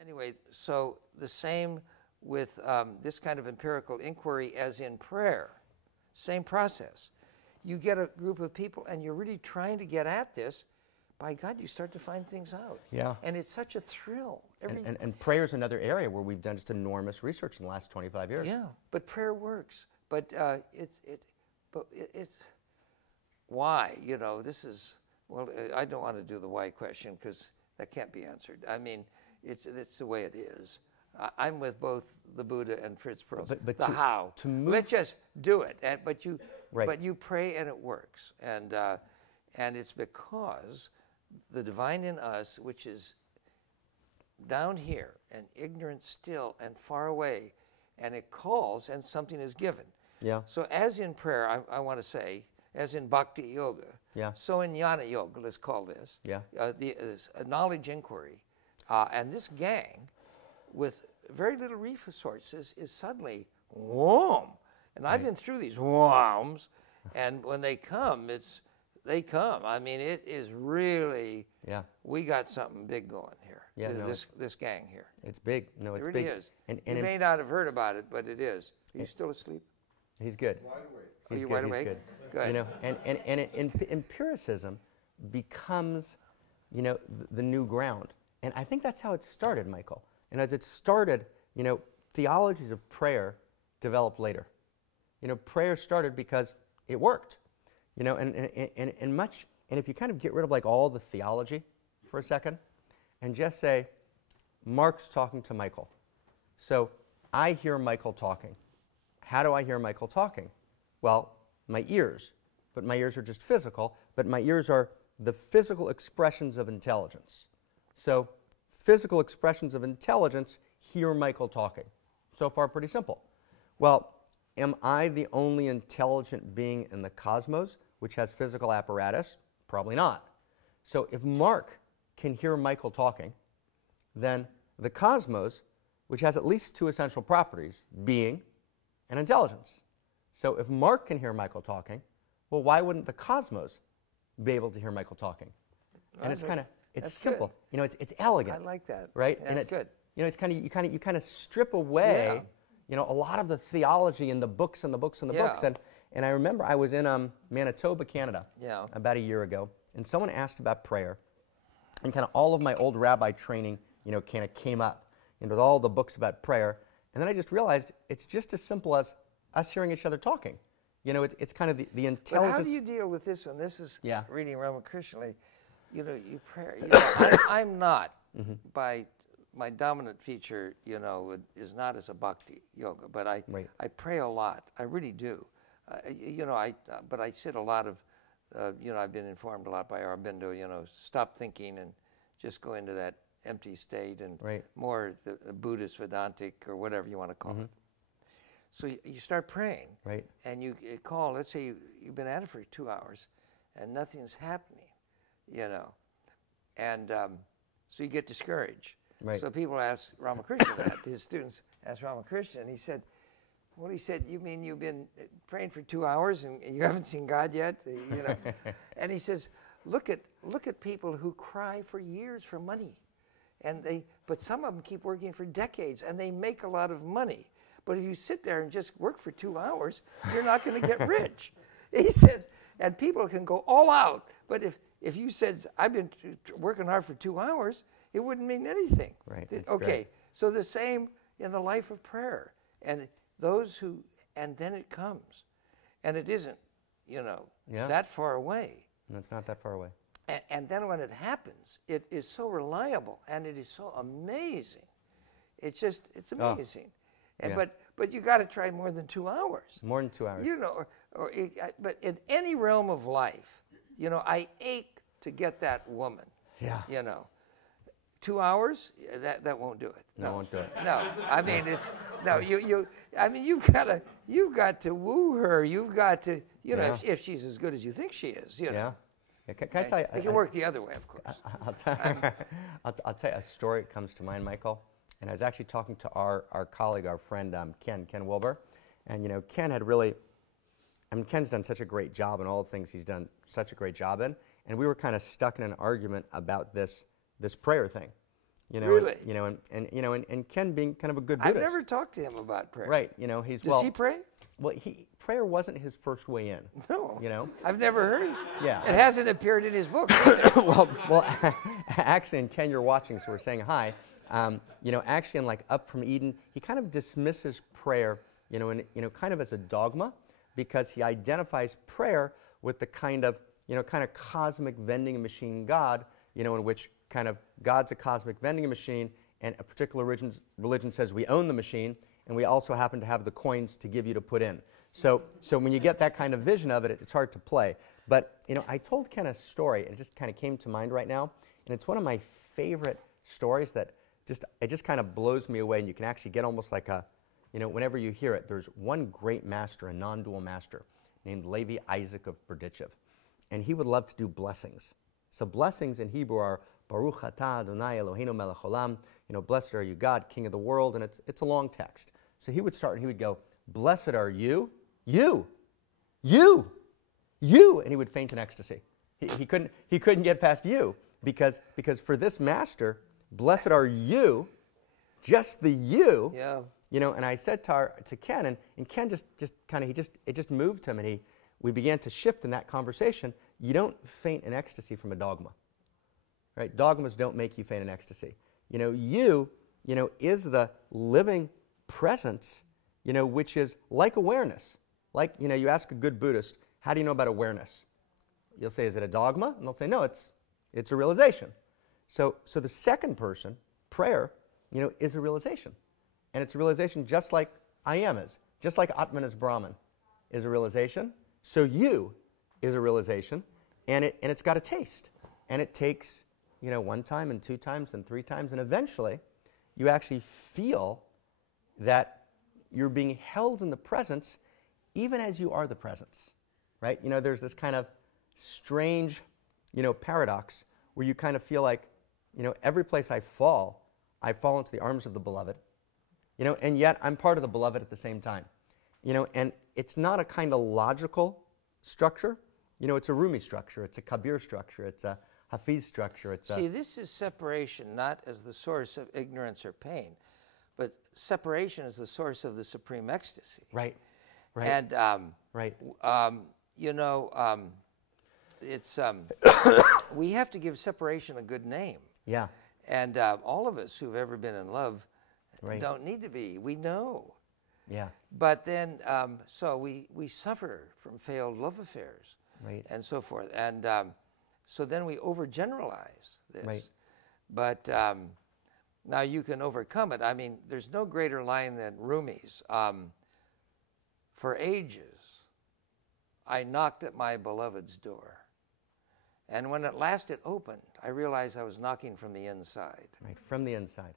Anyway, so the same with this kind of empirical inquiry as in prayer. Same process. You get a group of people and you're really trying to get at this. By God, you start to find things out. Yeah. And it's such a thrill. And prayer is another area where we've done just enormous research in the last 25 years. Yeah, but prayer works. But it's why, you know, this is, well, I don't want to do the why question because that can't be answered. I mean, it's the way it is. I'm with both the Buddha and Fritz Perls. But the how. Let's just do it. But you pray and it works. And it's because the divine in us, which is down here and ignorant still and far away, and it calls and something is given. Yeah. So as in prayer, I want to say, as in bhakti yoga, yeah. so in jnana yoga, let's call this, yeah. A knowledge inquiry. And this gang, with very little resources, is suddenly, whoom. And I've been through these whoms, and when they come, they come. I mean, it is really, we got something big going here. Yeah, this gang here. It's big. No, it's it really big. is. And you may not have heard about it, but it is. Are you still asleep? He's good. Wide awake. Are you wide awake? Good. You know, and empiricism becomes, you know, the new ground. And I think that's how it started, Michael. And as it started, you know, theologies of prayer developed later. You know, prayer started because it worked. You know, and if you kind of get rid of like all the theology for a second and just say, Mark's talking to Michael. So I hear Michael talking. How do I hear Michael talking? Well, my ears. But my ears are just physical, but my ears are the physical expressions of intelligence. So physical expressions of intelligence hear Michael talking. So far, pretty simple. Well, am I the only intelligent being in the cosmos which has physical apparatus? Probably not. So if Mark can hear Michael talking, then the cosmos, which has at least two essential properties, being and intelligence. So if Mark can hear Michael talking, well, why wouldn't the cosmos be able to hear Michael talking? And it's kind of, it's simple. Good. You know, it's elegant. I like that. Right? Yeah, and that's good. You know, it's kind of, you kind of strip away, you know, a lot of the theology in the books and the books and the books. And I remember I was in Manitoba, Canada, about a year ago, and someone asked about prayer, and kind of all of my old rabbi training, you know, kind of came up, you know, with all the books about prayer. And then I just realized it's just as simple as us hearing each other talking. You know, it's kind of the intelligence. But how do you deal with this one? This is reading Ramakrishna. You know, you pray. You know, I'm not, by my dominant feature, you know, is not as a bhakti yoga, but I pray a lot. I really do. You know, but I sit a lot of, you know, I've been informed a lot by Aurobindo, you know, stop thinking and just go into that empty state and more the Buddhist Vedantic or whatever you want to call it. So you start praying, and you call, let's say you've been at it for 2 hours, and nothing's happening, you know, and so you get discouraged. So people ask Ramakrishna that, his students asked Ramakrishna, and he said, well, he said, you mean you've been praying for 2 hours and you haven't seen God yet? You know, and he says, look at people who cry for years for money, but some of them keep working for decades, and they make a lot of money. But if you sit there and just work for 2 hours, you're not going to get rich. He says, and people can go all out. But if you said, I've been working hard for 2 hours, it wouldn't mean anything. Okay, so the same in the life of prayer. And and then it comes. And it isn't, you know, that far away. No, it's not that far away. And then when it happens, it is so reliable and it is so amazing. It's amazing. But you got to try more than 2 hours. More than 2 hours. You know, but in any realm of life, you know, I ache to get that woman. You know, 2 hours, that won't do it. No, won't do it. No, I mean you've got to woo her. You've got to, you know, if she's as good as you think she is, you know. Can I tell you? It can work the other way, of course. I'll tell you a story that comes to mind, Michael. And I was actually talking to our colleague, our friend Ken Wilbur, and you know, Ken had really, I mean, Ken's done such a great job in all the things he's done such a great job in, and we were kind of stuck in an argument about this prayer thing, Really? And Ken being kind of a good I've Buddhist. never talked to him about prayer. Right, he's Does he pray? Well, prayer wasn't his first way in. No. I've never heard. Yeah. It hasn't appeared in his book either. well, actually, and Ken, you're watching, so we're saying hi. Actually, in like Up from Eden, he kind of dismisses prayer, kind of as a dogma, because he identifies prayer with the kind of cosmic vending machine God, in which kind of God's a cosmic vending machine, and a particular religion says we own the machine, and we also happen to have the coins to give you to put in. So when you get that kind of vision of it, it's hard to play. But I told Ken a story, and it just kind of came to mind right now, and it's one of my favorite stories that just kind of blows me away, and you can actually get almost like a, whenever you hear it, there's one great master, a non-dual master, named Levi Isaac of Berdichev, and he would love to do blessings. So blessings in Hebrew are Baruch atah Adonai Eloheinu melech haolam, blessed are you God, King of the world, and it's a long text. So he would start and he would go, blessed are you, and he would faint in ecstasy. He couldn't get past you because for this master, blessed are you, just the you. Yeah. And I said to Ken, and Ken it just moved him, and we began to shift in that conversation. You don't faint in ecstasy from a dogma, right? Dogmas don't make you faint in ecstasy. You is the living presence, which is like awareness. Like, you ask a good Buddhist, how do you know about awareness? You'll say, is it a dogma? And they'll say, no, it's a realization. So the second person, prayer, is a realization. And it's a realization just like I am is, just like Atman is Brahman is a realization. So you is a realization, and it's got a taste. And it takes, one time and two times and three times, and eventually you actually feel that you're being held in the presence even as you are the presence, right? There's this kind of strange, paradox where you kind of feel like, every place I fall into the arms of the beloved, and yet I'm part of the beloved at the same time, and it's not a kind of logical structure, it's a Rumi structure, it's a Kabir structure, it's a Hafiz structure. See, this is separation not as the source of ignorance or pain, but separation is the source of the supreme ecstasy. Right. And right. It's we have to give separation a good name. Yeah. And all of us who've ever been in love don't need to be. We know. Yeah. But then, so we suffer from failed love affairs, and so forth. And so then we overgeneralize this. Right. But now you can overcome it. I mean, there's no greater line than Rumi's. For ages, I knocked at my beloved's door. And when at last it opened, I realized I was knocking from the inside. Right, from the inside.